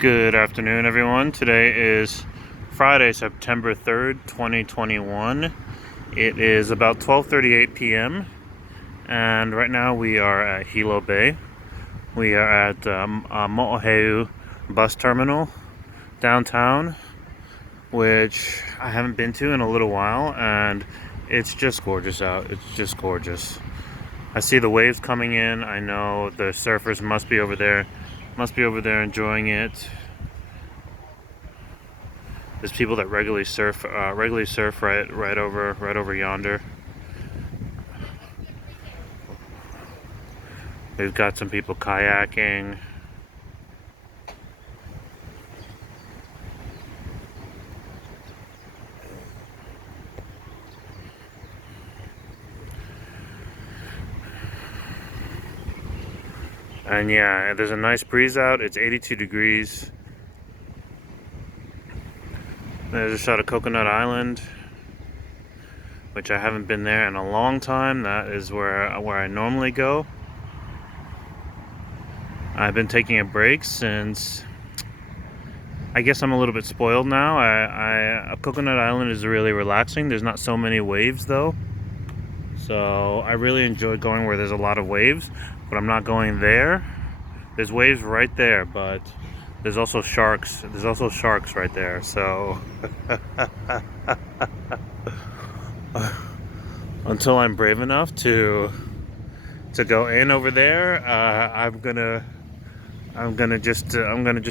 Good afternoon, everyone. Today is Friday, September 3rd, 2021. It is about 12:38 p.m. and right now we are at Hilo Bay. We are at Mo'oheu bus terminal downtown, which I haven't been to in a little while, and it's just gorgeous out. It's just gorgeous. I see the waves coming in. I know the surfers must be over there enjoying it. There's people that regularly surf right over yonder. We've got some people kayaking. And yeah, there's a nice breeze out. It's 82 degrees. There's a shot of Coconut Island, which I haven't been there in a long time. That is where I normally go. I've been taking a break since, I guess I'm a little bit spoiled now. Coconut Island is really relaxing. There's not so many waves though. So I really enjoy going where there's a lot of waves, but I'm not going there. There's waves right there, but there's also sharks. There's also sharks right there. So until I'm brave enough to go in over there, I'm gonna just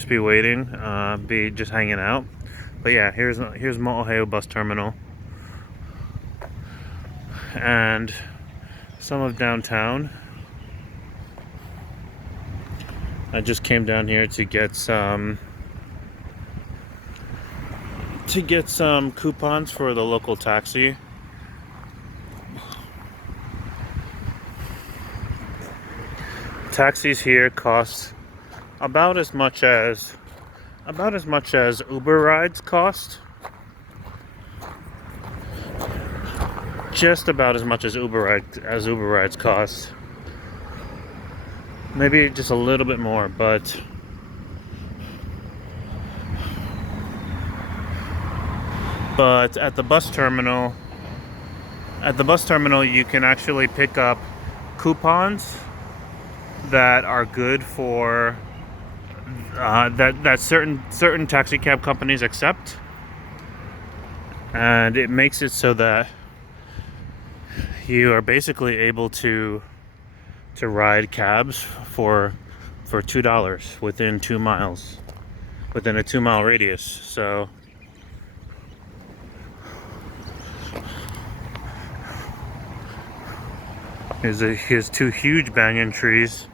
be waiting, be just hanging out. But yeah, here's Mo'oheu bus terminal and some of downtown. I just came down here to get some coupons for the local taxi. Taxis here cost about as much as Uber rides cost. Just about as much as Uber rides cost. Maybe just a little bit more, but at the bus terminal you can actually pick up coupons that are good for that certain taxi cab companies accept, and it makes it so that you are basically able to ride cabs for $2 within 2 miles, within a 2-mile radius. So here's two huge banyan trees.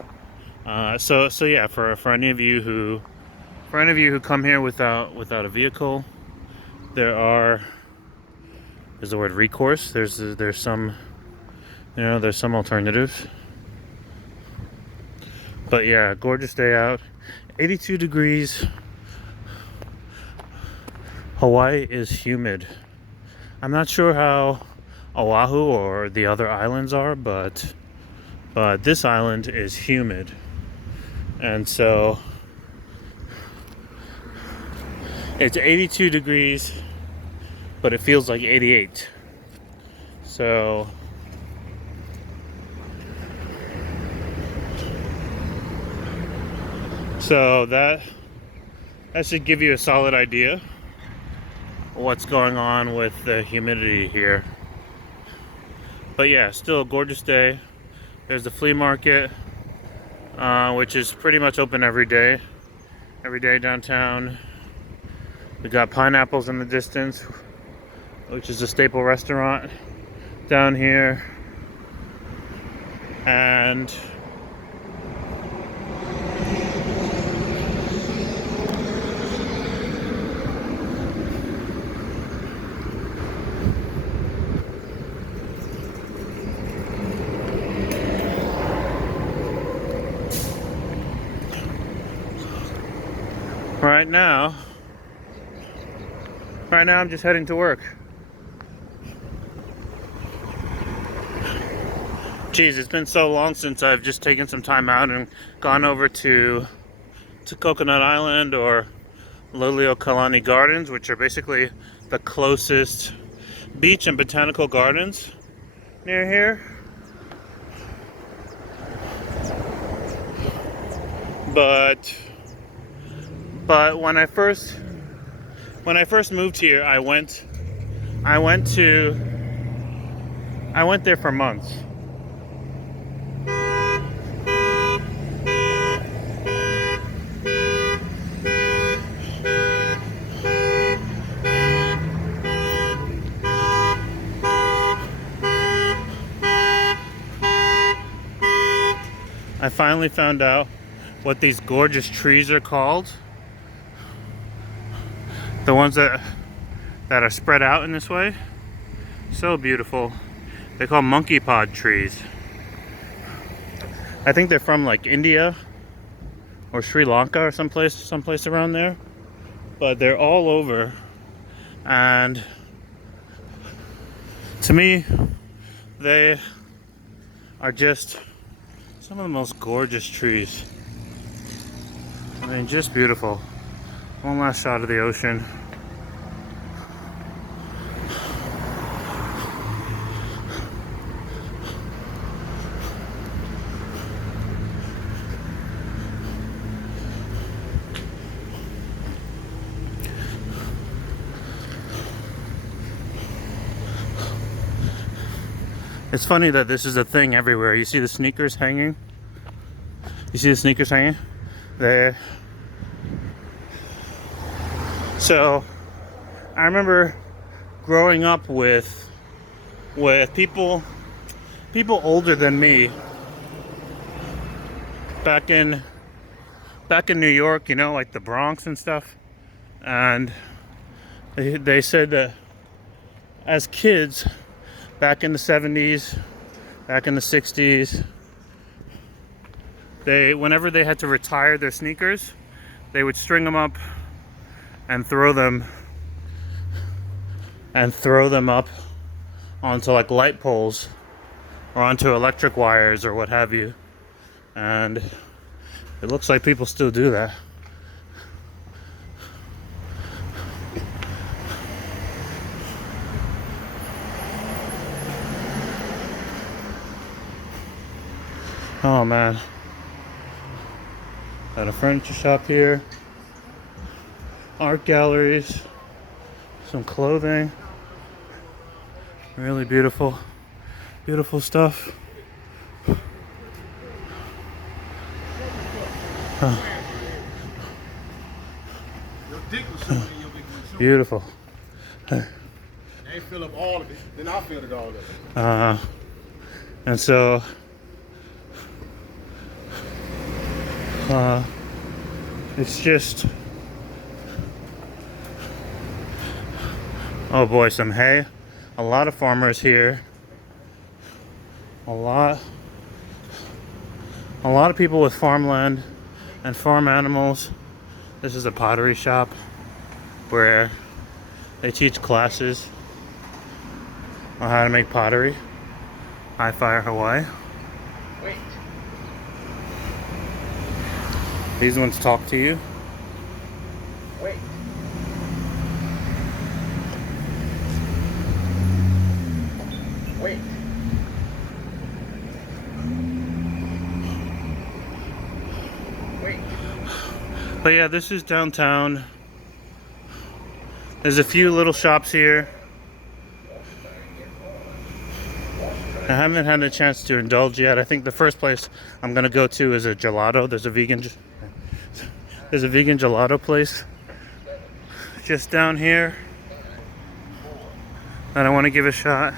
So yeah, for any of you who come here without a vehicle, there's the word recourse. There's some alternatives. But yeah, gorgeous day out. 82 degrees. Hawaii is humid. I'm not sure how Oahu or the other islands are, but this island is humid. And so it's 82 degrees, but it feels like 88. So that should give you a solid idea of what's going on with the humidity here. But yeah, still a gorgeous day. There's the flea market, which is pretty much open every day downtown. We got Pineapples in the distance, which is a staple restaurant down here. And right now I'm just heading to work. Geez, it's been so long since I've just taken some time out and gone over to to Coconut Island or Liliuokalani Gardens, which are basically the closest beach and botanical gardens near here. But when I first moved here, I went there for months. I finally found out what these gorgeous trees are called. The ones that are spread out in this way. So beautiful. They're called monkey pod trees. I think they're from like India or Sri Lanka or someplace around there. But they're all over. And to me, they are just some of the most gorgeous trees. I mean, just beautiful. One last shot of the ocean. It's funny that this is a thing everywhere. You see the sneakers hanging? You see the sneakers hanging? There. So, I remember growing up with people older than me back in New York, you know, like the Bronx and stuff. And they said that as kids, back in the 70s, back in the 60s, whenever they had to retire their sneakers, they would string them up and throw them up onto like light poles or onto electric wires or what have you. And it looks like people still do that. Oh man. Got a furniture shop here. Art galleries. Some clothing. Really beautiful. Beautiful stuff. Beautiful. They fill up all of it, then I fill it all up. And so it's just, oh boy, some hay. A lot of farmers here. A lot of people with farmland and farm animals. This is a pottery shop where they teach classes on how to make pottery. High Fire Hawaii. Wait. These ones talk to you. Wait. Wait. Wait. But yeah, this is downtown. There's a few little shops here. I haven't had a chance to indulge yet. I think the first place I'm gonna go to is a gelato. There's a vegan gelato place just down here that I want to give a shot.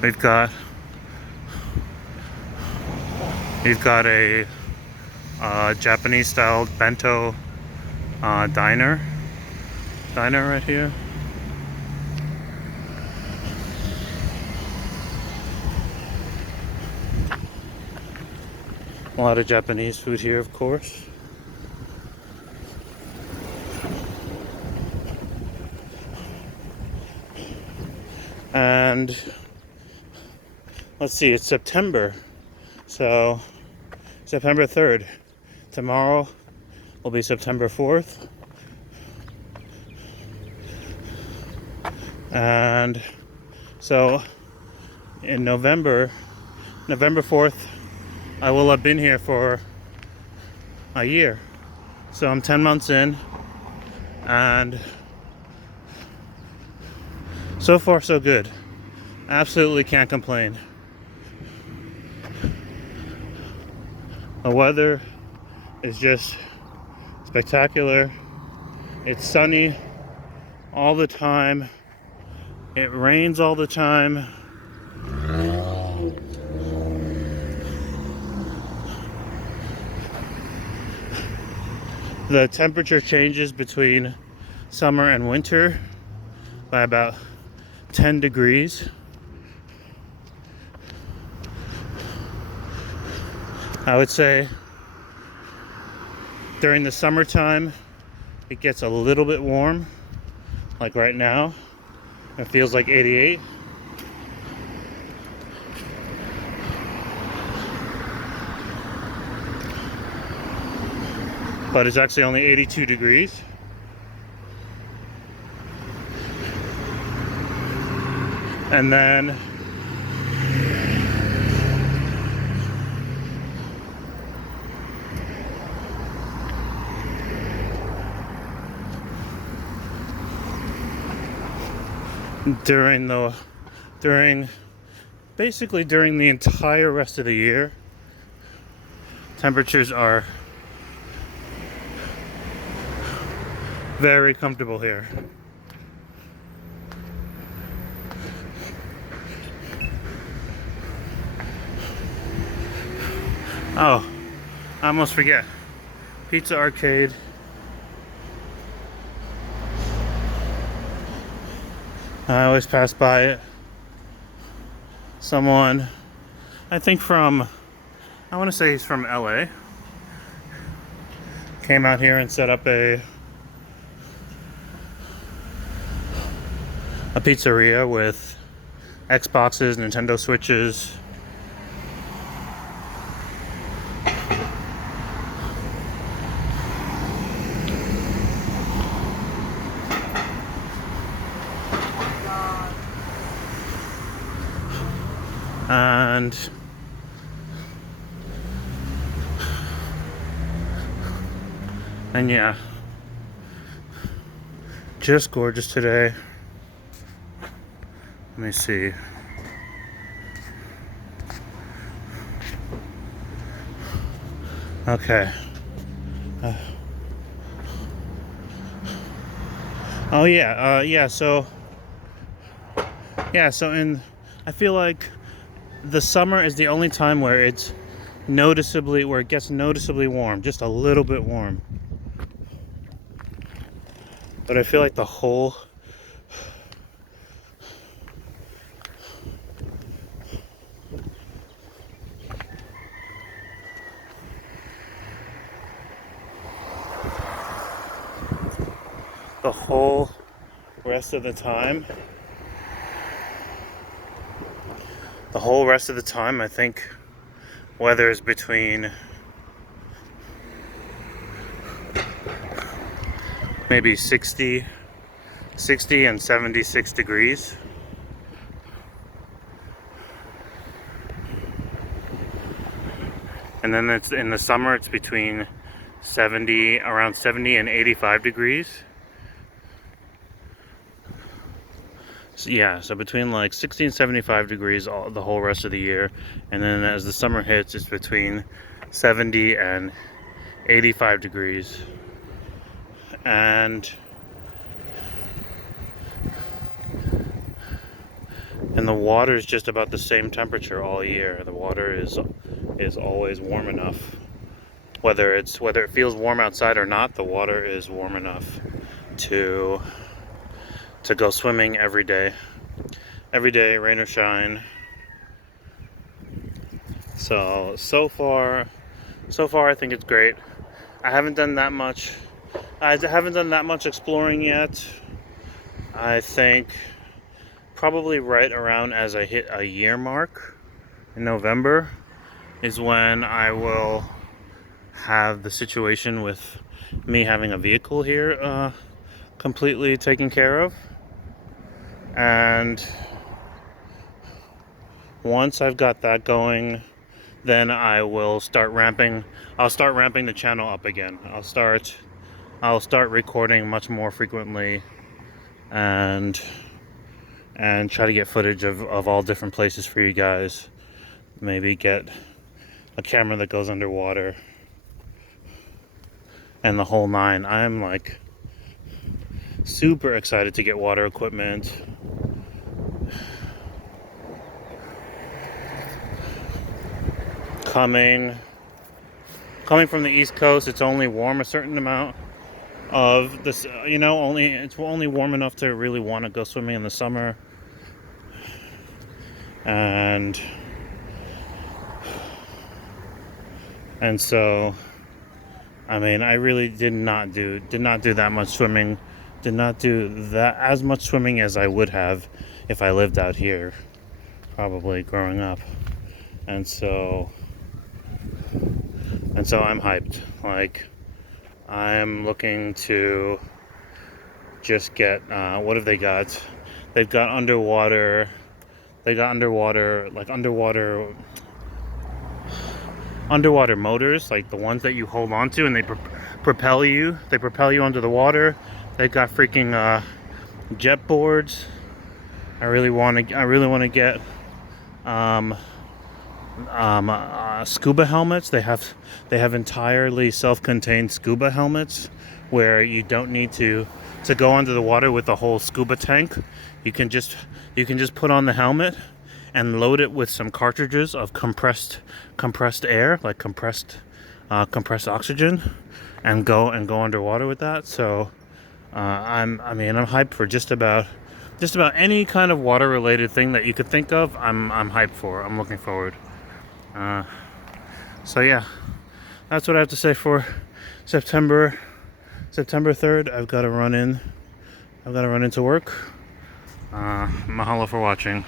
We've got a Japanese style bento diner right here. A lot of Japanese food here, of course. And let's see, it's September. So September 3rd. Tomorrow will be September 4th. And so in November 4th, I will have been here for a year. So I'm 10 months in, and so far so good. Absolutely can't complain. The weather is just spectacular. It's sunny all the time. It rains all the time. The temperature changes between summer and winter by about 10 degrees. I would say during the summertime, it gets a little bit warm. Like right now, it feels like 88. But it's actually only 82 degrees. And then basically during the entire rest of the year, temperatures are very comfortable here. Oh, I almost forget. Pizza Arcade. I always pass by it. Someone, I think I want to say he's from LA, came out here and set up a pizzeria with Xboxes, Nintendo Switches. And yeah, just gorgeous today. Let me see. Okay. Oh yeah, so I feel like the summer is the only time where it gets noticeably warm, just a little bit warm. But I feel like the whole rest of the time, I think weather is between maybe 60 and 76 degrees. And then it's in the summer, it's between around 70 and 85 degrees. So yeah, so between like 60 and 75 degrees the whole rest of the year. And then as the summer hits, it's between 70 and 85 degrees. And the water is just about the same temperature all year. The water is always warm enough. Whether it feels warm outside or not, the water is warm enough to go swimming every day, rain or shine. So far I think it's great. I haven't done that much exploring yet. I think probably right around as I hit a year mark in November is when I will have the situation with me having a vehicle here completely taken care of. And once I've got that going, then I will start ramping. I'll start ramping the channel up again. I'll start recording much more frequently, and try to get footage of all different places for you guys. Maybe get a camera that goes underwater and the whole nine. I'm like super excited to get water equipment. Coming from the East Coast, it's only warm a certain amount of this, it's only warm enough to really want to go swimming in the summer. And so, I mean, I really did not do that much swimming, did not do that as much swimming as I would have if I lived out here, probably growing up. And so I'm hyped. Like, I'm looking to just get, what have they got? They've got underwater motors, like the ones that you hold on to and they propel you under the water. They've got freaking jet boards. I really want to get scuba helmets. They have entirely self-contained scuba helmets where you don't need to go under the water with the whole scuba tank. You can just put on the helmet and load it with some cartridges of compressed air, like compressed oxygen, and go underwater with that. So I'm hyped for just about any kind of water related thing that you could think of. I'm hyped for. I'm looking forward. So yeah, that's what I have to say for September 3rd. I've got to run into work. Mahalo for watching.